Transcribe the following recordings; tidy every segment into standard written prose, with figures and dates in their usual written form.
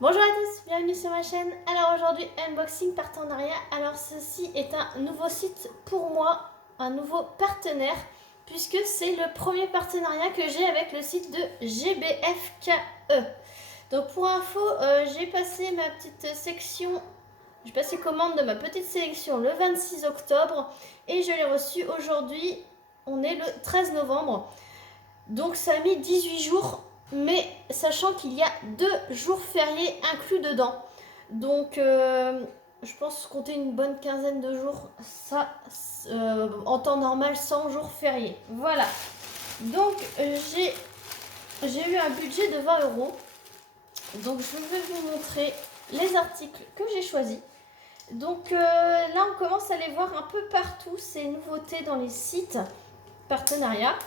Bonjour à tous, bienvenue sur ma chaîne. Alors aujourd'hui, unboxing partenariat. Alors ceci est un nouveau site pour moi, un nouveau partenaire, puisque c'est le premier partenariat que j'ai avec le site de GBFKE. Donc pour info, j'ai passé ma petite section, j'ai passé commande de ma petite sélection le 26 octobre et je l'ai reçue aujourd'hui, on est le 13 novembre. Donc ça a mis 18 jours, mais sachant qu'il y a 2 jours fériés inclus dedans. Donc je pense compter une bonne quinzaine de jours, ça en temps normal, 100 jours fériés. Voilà. Donc j'ai eu un budget de 20 euros. Donc je vais vous montrer les articles que j'ai choisis. Donc là on commence à les voir un peu partout, ces nouveautés dans les sites partenariats.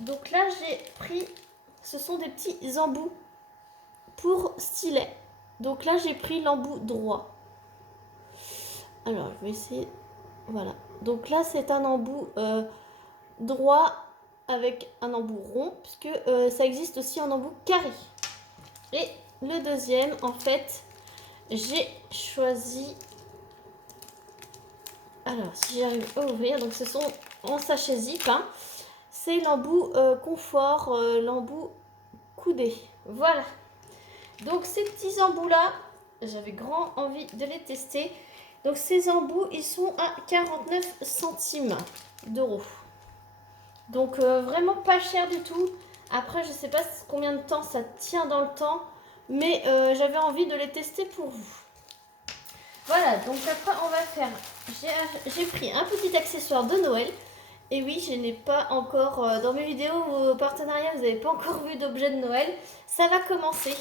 Donc là j'ai pris, ce sont des petits embouts pour stylet. Donc là j'ai pris l'embout droit. Alors je vais essayer, voilà. Donc là c'est un embout droit avec un embout rond, puisque ça existe aussi en embout carré. Et le deuxième, en fait, j'ai choisi, alors si j'arrive à ouvrir, donc ce sont en sachet zip, hein. C'est l'embout confort, l'embout coudé. Voilà. Donc ces petits embouts là, j'avais grand envie de les tester. Donc ces embouts, ils sont à 49 centimes d'euros. Donc vraiment pas cher du tout. Après, je sais pas combien de temps ça tient dans le temps, mais j'avais envie de les tester pour vous. Voilà, donc après on va faire, j'ai pris un petit accessoire de Noël. Et oui, je n'ai pas encore, dans mes vidéos au partenariat, vous n'avez pas encore vu d'objet de Noël. Ça va commencer.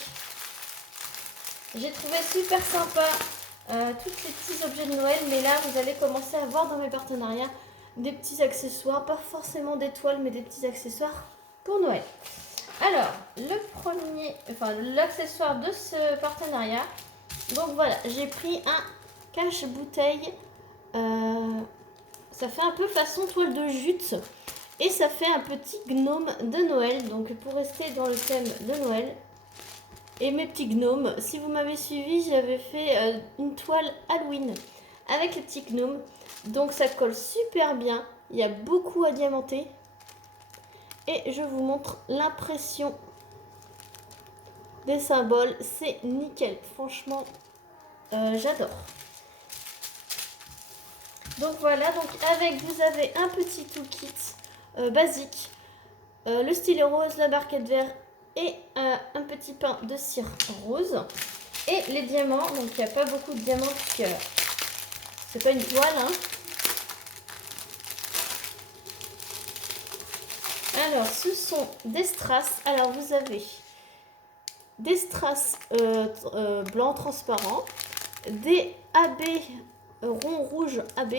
J'ai trouvé super sympa tous ces petits objets de Noël, mais là vous allez commencer à voir dans mes partenariats des petits accessoires, pas forcément d'étoiles, mais des petits accessoires pour Noël. Alors, le premier, enfin l'accessoire de ce partenariat, donc voilà, j'ai pris un cache-bouteille, ça fait un peu façon toile de jute, et ça fait un petit gnome de Noël, donc pour rester dans le thème de Noël. Et mes petits gnomes, si vous m'avez suivi, j'avais fait une toile Halloween avec les petits gnomes. Donc ça colle super bien, il y a beaucoup à diamanter. Et je vous montre l'impression des symboles, c'est nickel, franchement j'adore. Donc voilà, donc avec vous avez un petit toolkit basique, le stylet rose, la barquette vert et un petit pain de cire rose. Et les diamants, donc il n'y a pas beaucoup de diamants puisque c'est pas une toile, hein. Alors ce sont des strass. Alors vous avez des strass blancs transparents, des AB ronds rouges AB,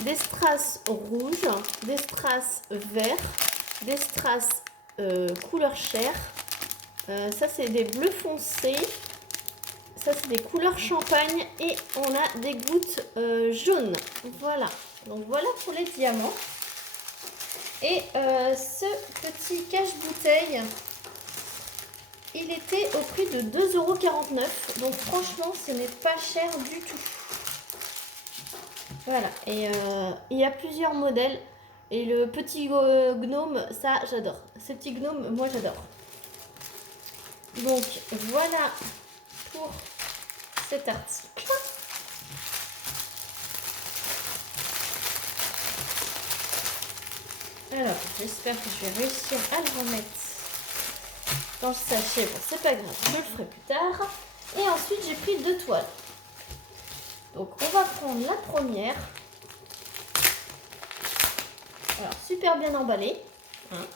des strass rouges, des strass verts, des strass couleur chair. Ça c'est des bleus foncés. Ça c'est des couleurs champagne et on a des gouttes jaunes. Voilà. Donc voilà pour les diamants. Et ce petit cache-bouteille, il était au prix de 2,49 €. Donc franchement, ce n'est pas cher du tout. Voilà. Et il y a plusieurs modèles. Et le petit gnome, ça j'adore. Ces petits gnomes, moi j'adore. Donc voilà pour cet article. Alors, j'espère que je vais réussir à le remettre dans le sachet. Bon, c'est pas grave, je le ferai plus tard. Et ensuite, j'ai pris 2 toiles. Donc, on va prendre la première. Alors, super bien emballée. Hein.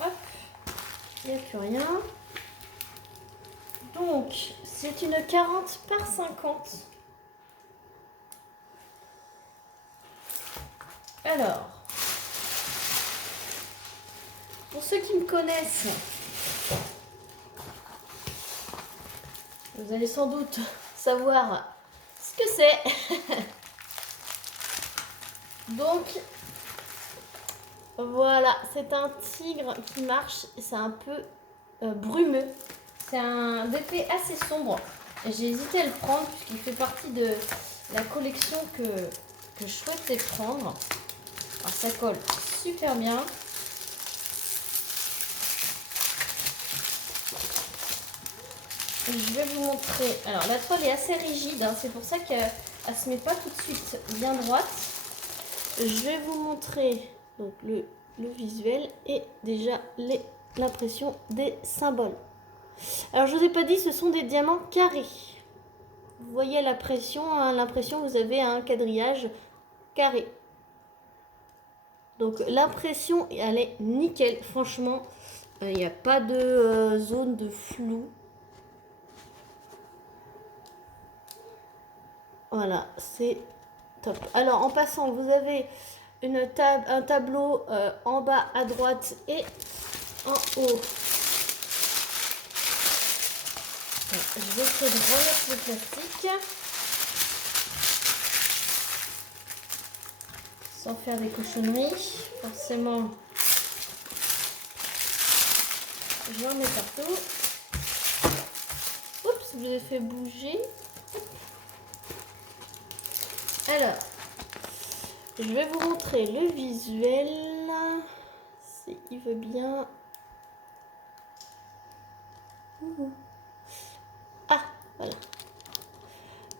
Hop, il n'y a plus rien. Donc, c'est une 40 par 50. Alors, pour ceux qui me connaissent, vous allez sans doute savoir ce que c'est. Donc, Voilà, c'est un tigre qui marche. C'est un peu brumeux. C'est un d'effet assez sombre. J'ai hésité à le prendre puisqu'il fait partie de la collection que je souhaitais prendre. Alors, ça colle super bien. Je vais vous montrer. Alors la toile est assez rigide, hein, c'est pour ça qu'elle ne se met pas tout de suite bien droite. Je vais vous montrer donc le visuel et déjà l'impression des symboles. Alors je vous ai pas dit, ce sont des diamants carrés. Vous voyez l'impression que vous avez un quadrillage carré. Donc l'impression elle est nickel, franchement, il n'y a pas de zone de flou. Voilà, c'est top. Alors en passant, vous avez un tableau en bas à droite et en haut. Je vais essayer de remettre le plastique sans faire des cochonneries. Forcément, j'en mets partout. Oups, je vous ai fait bouger. Alors, je vais vous montrer le visuel, si il veut bien. Ah, voilà.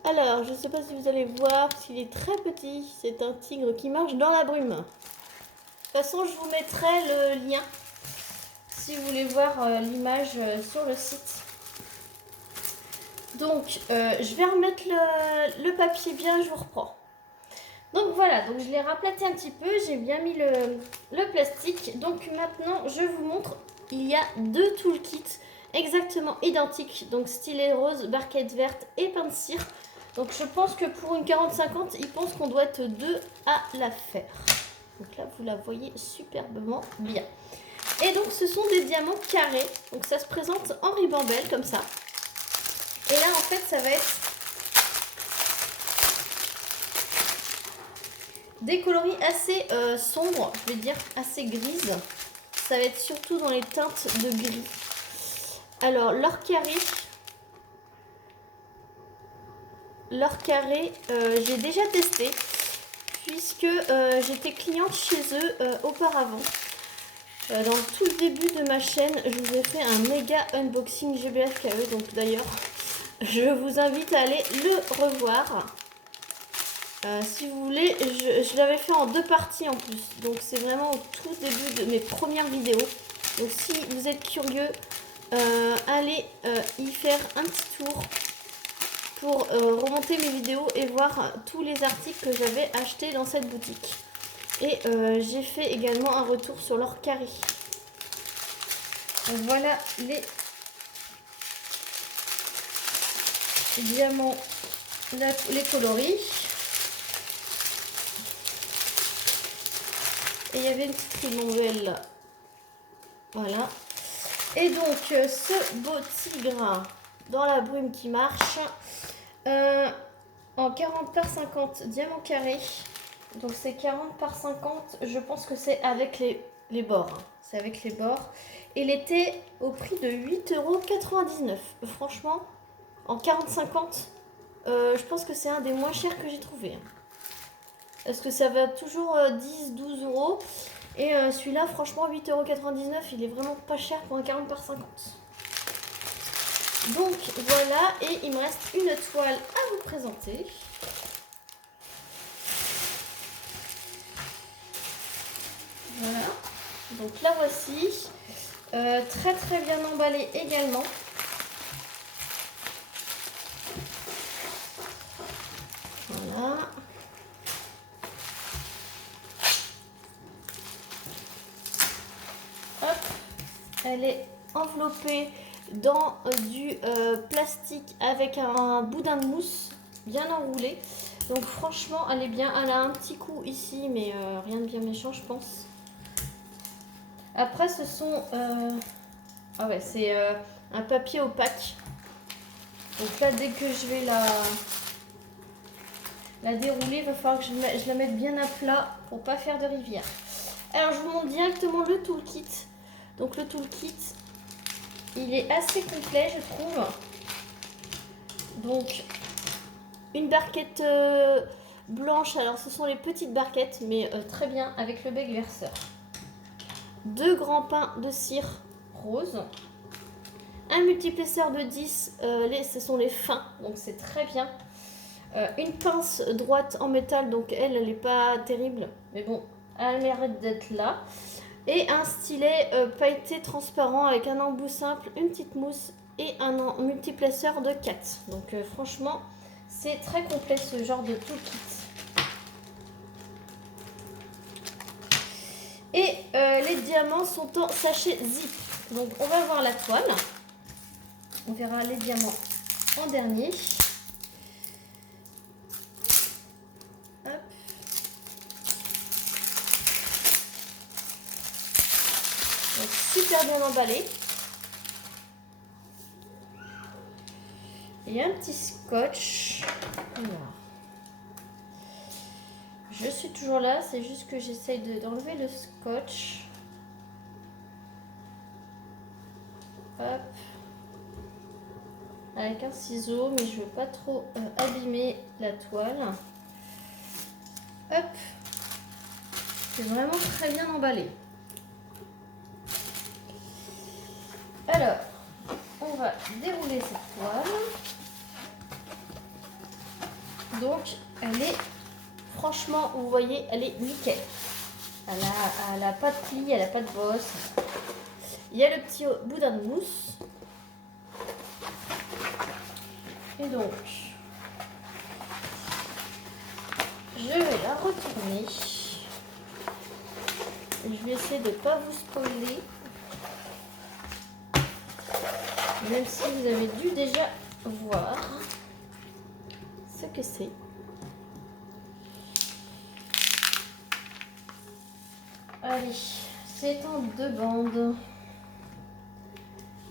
Alors, je ne sais pas si vous allez voir, parce qu'il est très petit. C'est un tigre qui marche dans la brume. De toute façon, je vous mettrai le lien, si vous voulez voir l'image sur le site. Donc, je vais remettre le papier bien, je vous reprends. Donc voilà, donc je l'ai raplaté un petit peu, j'ai bien mis le plastique. Donc maintenant, je vous montre, il y a 2 toolkits exactement identiques. Donc stylet rose, barquette verte et pain de cire. Donc je pense que pour une 40-50, ils pensent qu'on doit être 2 à la faire. Donc là, vous la voyez superbement bien. Et donc ce sont des diamants carrés. Donc ça se présente en ribambelle comme ça. Et là, en fait, ça va être des coloris assez sombres, je vais dire assez grises. Ça va être surtout dans les teintes de gris. Alors, leur carré, j'ai déjà testé puisque j'étais cliente chez eux auparavant. Dans le tout début de ma chaîne, je vous ai fait un méga unboxing GBFKE. Donc d'ailleurs, je vous invite à aller le revoir. Si vous voulez, je l'avais fait en 2 parties en plus. Donc c'est vraiment au tout début de mes premières vidéos. Donc si vous êtes curieux, allez y faire un petit tour pour remonter mes vidéos et voir tous les articles que j'avais achetés dans cette boutique. Et j'ai fait également un retour sur leur carré. Donc voilà les diamants, les coloris. Et il y avait une petite ribambelle. Voilà. Et donc, ce beau tigre dans la brume qui marche en 40 par 50 diamants carrés. Donc, c'est 40 par 50. Je pense que c'est avec les bords. Hein. C'est avec les bords. Et il était au prix de 8,99 €. Franchement, en 40-50, je pense que c'est un des moins chers que j'ai trouvé. Hein. Parce que ça va toujours 10-12 €. Et celui-là, franchement, 8,99 €, il est vraiment pas cher pour un 40 par 50. Donc voilà, et il me reste une toile à vous présenter. Voilà, donc la voici. Très très bien emballée également. Voilà. Hop, elle est enveloppée dans du plastique avec un boudin de mousse bien enroulé. Donc franchement, elle est bien. Elle a un petit coup ici, mais rien de bien méchant, je pense. Après, ce sont... Ah ouais, c'est un papier opaque. Donc là, dès que je vais la dérouler, il va falloir que je la mette bien à plat pour pas faire de rivière. Alors je vous montre directement le toolkit. Donc le toolkit, il est assez complet je trouve. Donc une barquette blanche, alors ce sont les petites barquettes, mais très bien avec le bec verseur. 2 grands pains de cire rose. Un multiplesseur de 10, ce sont les fins, donc c'est très bien. Une pince droite en métal, donc elle n'est pas terrible, mais bon, elle mérite d'être là. Et un stylet pailleté transparent avec un embout simple, une petite mousse et un multiplesseur de 4. Donc franchement, c'est très complet ce genre de toolkit. Et les diamants sont en sachet zip. Donc on va voir la toile. On verra les diamants en dernier. Hop. Donc, super bien emballé. Et un petit scotch. Alors. Je suis toujours là, c'est juste que j'essaye d'enlever le scotch. Hop. Avec un ciseau, mais je ne veux pas trop abîmer la toile. Hop. C'est vraiment très bien emballé. Alors, on va dérouler cette toile. Donc, elle est, franchement, vous voyez, elle est nickel. Elle a pas de plis, elle a pas de bosse. Il y a le petit boudin de mousse. Et donc, je vais la retourner. Et je vais essayer de ne pas vous spoiler. Même si vous avez dû déjà voir ce que c'est. Allez, c'est en 2 bandes.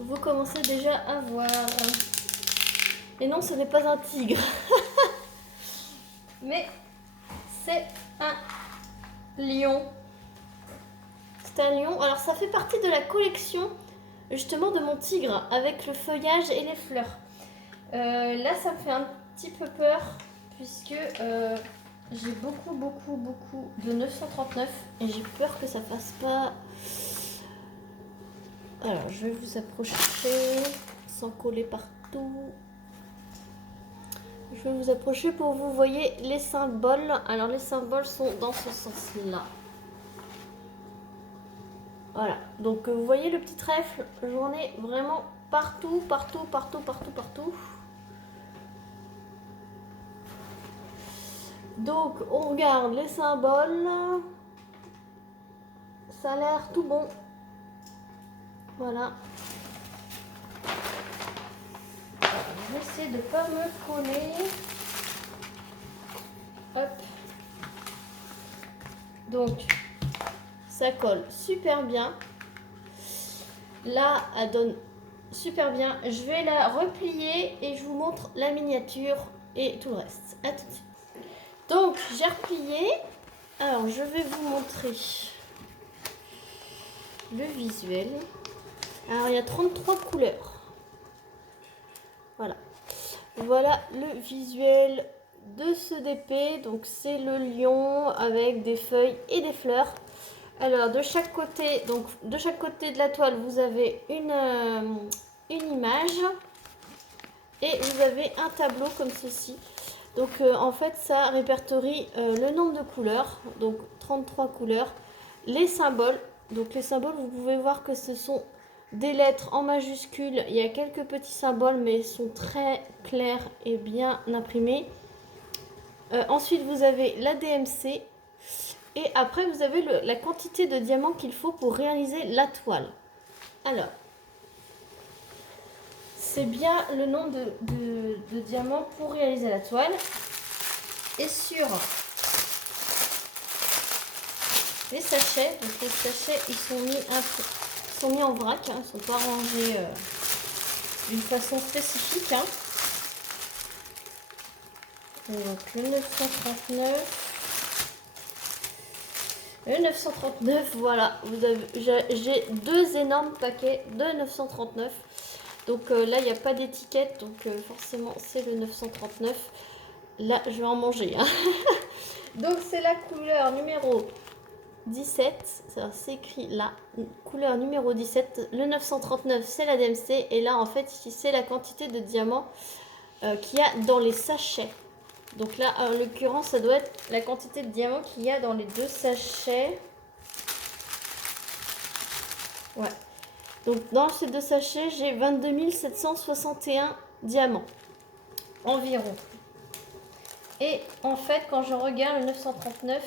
Vous commencez déjà à voir. Et non, ce n'est pas un tigre. Mais c'est un lion. C'est un lion. Alors ça fait partie de la collection justement de mon tigre avec le feuillage et les fleurs. Là ça me fait un petit peu peur puisque j'ai beaucoup de 939 et j'ai peur que ça fasse pas. Alors je vais vous approcher sans coller partout. Je vais vous approcher pour que vous voyez les symboles. Alors les symboles sont dans ce sens-là. Voilà, donc vous voyez le petit trèfle, j'en ai vraiment partout. Donc on regarde les symboles. Ça a l'air tout bon. Voilà. Je vais essayer de ne pas me coller. Hop. Donc, ça colle super bien. Là, elle donne super bien. Je vais la replier et je vous montre la miniature et tout le reste. À tout de suite. Donc, j'ai replié. Alors, je vais vous montrer le visuel. Alors, il y a 33 couleurs. Voilà. Voilà le visuel de ce DP. Donc, c'est le lion avec des feuilles et des fleurs. Alors, de chaque côté de la toile, vous avez une image. Et vous avez un tableau comme ceci. Donc, en fait, ça répertorie le nombre de couleurs. Donc, 33 couleurs. Les symboles. Donc, les symboles, vous pouvez voir que ce sont des lettres en majuscules. Il y a quelques petits symboles, mais ils sont très clairs et bien imprimés. Ensuite, vous avez la DMC. Et après, vous avez la quantité de diamants qu'il faut pour réaliser la toile. Alors, c'est bien le nombre de diamants pour réaliser la toile. Et sur les sachets, donc les sachets, ils sont mis en vrac, hein, ils ne sont pas rangés d'une façon spécifique. Hein. Donc le 939. Le 939, voilà. J'ai 2 énormes paquets de 939. Donc là, il n'y a pas d'étiquette. Donc forcément, c'est le 939. Là, je vais en manger. Hein. Donc c'est la couleur numéro 17. Ça s'écrit là. Couleur numéro 17. Le 939, c'est la DMC. Et là, en fait, ici, c'est la quantité de diamants qu'il y a dans les sachets. Donc là, en l'occurrence, ça doit être la quantité de diamants qu'il y a dans les 2 sachets. Ouais. Donc dans ces 2 sachets, j'ai 22 761 diamants. Environ. Et en fait, quand je regarde le 939,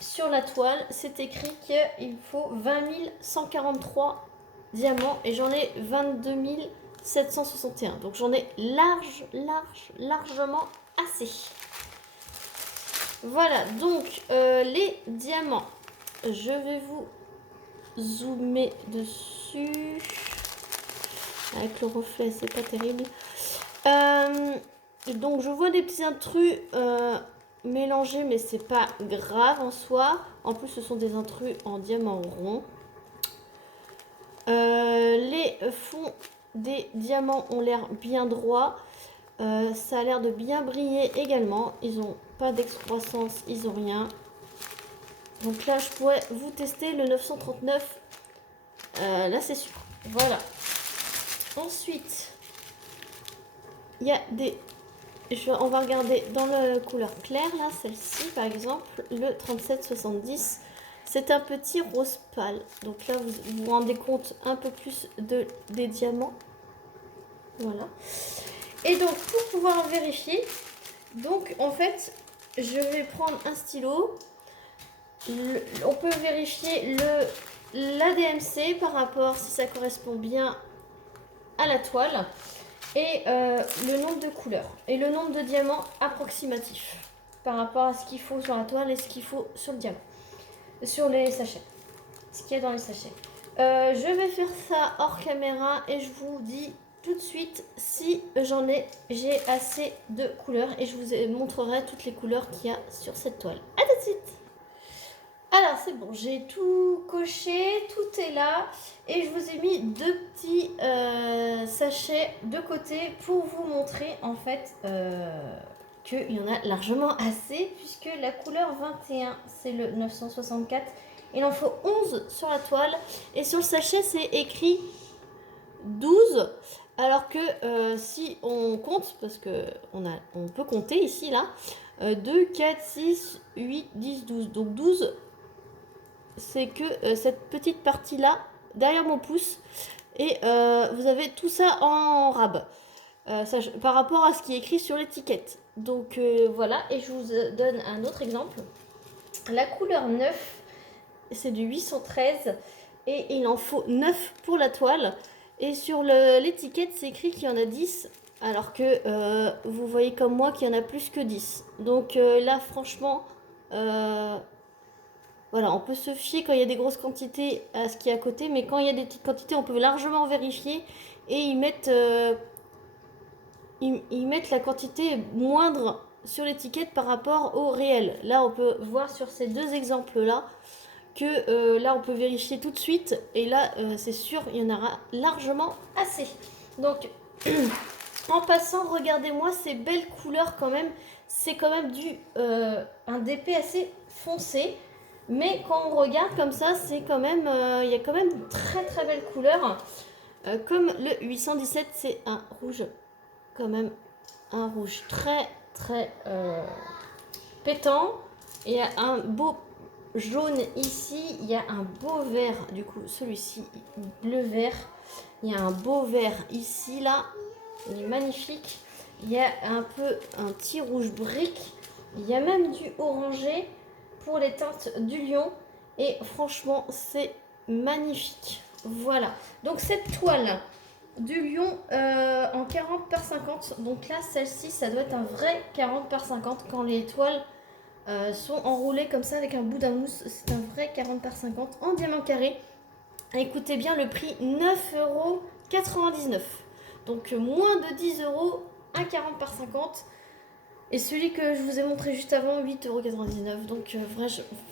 sur la toile, c'est écrit qu'il faut 20 143 diamants. Et j'en ai 22 761. Donc j'en ai largement assez. Voilà, donc les diamants, je vais vous zoomer dessus. Avec le reflet, c'est pas terrible. Donc je vois des petits intrus mélangés, mais c'est pas grave en soi. En plus, ce sont des intrus en diamant rond. Les fonds des diamants ont l'air bien droits. Ça a l'air de bien briller également. Ils n'ont pas d'excroissance, ils n'ont rien. Donc là, je pourrais vous tester le 939. Là, c'est sûr. Voilà. Ensuite, il y a des... on va regarder dans la couleur claire, là, celle-ci, par exemple, le 3770. C'est un petit rose pâle. Donc là, vous vous rendez compte un peu plus des diamants. Voilà. Et donc, pour pouvoir vérifier, donc, en fait, je vais prendre un stylo. On peut vérifier l'ADMC par rapport si ça correspond bien à la toile et le nombre de couleurs et le nombre de diamants approximatif par rapport à ce qu'il faut sur la toile et ce qu'il faut sur le diamant, sur les sachets, ce qu'il y a dans les sachets. Je vais faire ça hors caméra et je vous dis tout de suite si j'ai assez de couleurs et je vous montrerai toutes les couleurs qu'il y a sur cette toile. À tout de suite. Alors c'est bon, j'ai tout coché, tout est là et je vous ai mis 2 petits sachets de côté pour vous montrer en fait qu'il y en a largement assez puisque la couleur 21 c'est le 964, il en faut 11 sur la toile et sur le sachet c'est écrit 12 alors que si on compte, parce que on peut compter ici là, 2, 4, 6, 8, 10, 12, donc 12 c'est que cette petite partie là derrière mon pouce et vous avez tout ça en rab par rapport à ce qui est écrit sur l'étiquette. Donc voilà, et je vous donne un autre exemple. La couleur 9 c'est du 813 et il en faut 9 pour la toile et sur l'étiquette c'est écrit qu'il y en a 10 alors que vous voyez comme moi qu'il y en a plus que 10. Donc là franchement voilà, on peut se fier quand il y a des grosses quantités à ce qui est à côté, mais quand il y a des petites quantités, on peut largement vérifier et ils mettent la quantité moindre sur l'étiquette par rapport au réel. Là, on peut voir sur ces 2 exemples-là que là, on peut vérifier tout de suite et là, c'est sûr, il y en aura largement assez. Donc, en passant, regardez-moi ces belles couleurs quand même. C'est quand même un DP assez foncé. Mais quand on regarde comme ça, c'est quand même, il y a quand même de très très belles couleurs. Comme le 817, c'est un rouge, quand même, un rouge très très pétant. Il y a un beau jaune ici, il y a un beau vert, du coup celui-ci bleu vert. Il y a un beau vert ici là, il est magnifique. Il y a un petit rouge brique. Il y a même du orangé pour les teintes du lion et franchement c'est magnifique. Voilà, donc cette toile du lion en 40 par 50, donc là celle-ci ça doit être un vrai 40 par 50 quand les toiles sont enroulées comme ça avec un bout d'un mousse, c'est un vrai 40 par 50 en diamant carré. Écoutez bien le prix, 9,99 €, donc moins de 10 €, un 40 par 50. Et celui que je vous ai montré juste avant, 8,99 €. Donc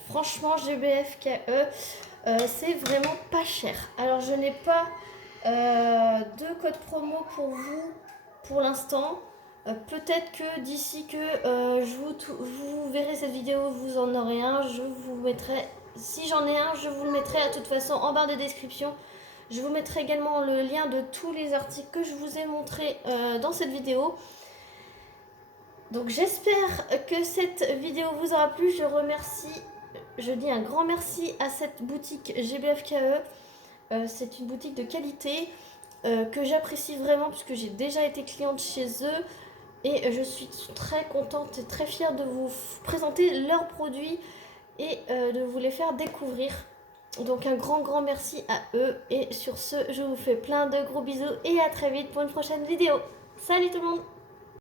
franchement, GBFKE, c'est vraiment pas cher. Alors je n'ai pas de code promo pour vous pour l'instant. Peut-être que d'ici que vous verrez cette vidéo, vous en aurez un. Je vous mettrai, si j'en ai un, je vous le mettrai de toute façon en barre de description. Je vous mettrai également le lien de tous les articles que je vous ai montrés dans cette vidéo. Donc j'espère que cette vidéo vous aura plu. Je dis un grand merci à cette boutique GBFKE. C'est une boutique de qualité que j'apprécie vraiment puisque j'ai déjà été cliente chez eux. Et je suis très contente et très fière de vous présenter leurs produits et de vous les faire découvrir. Donc un grand merci à eux. Et sur ce, je vous fais plein de gros bisous et à très vite pour une prochaine vidéo. Salut tout le monde!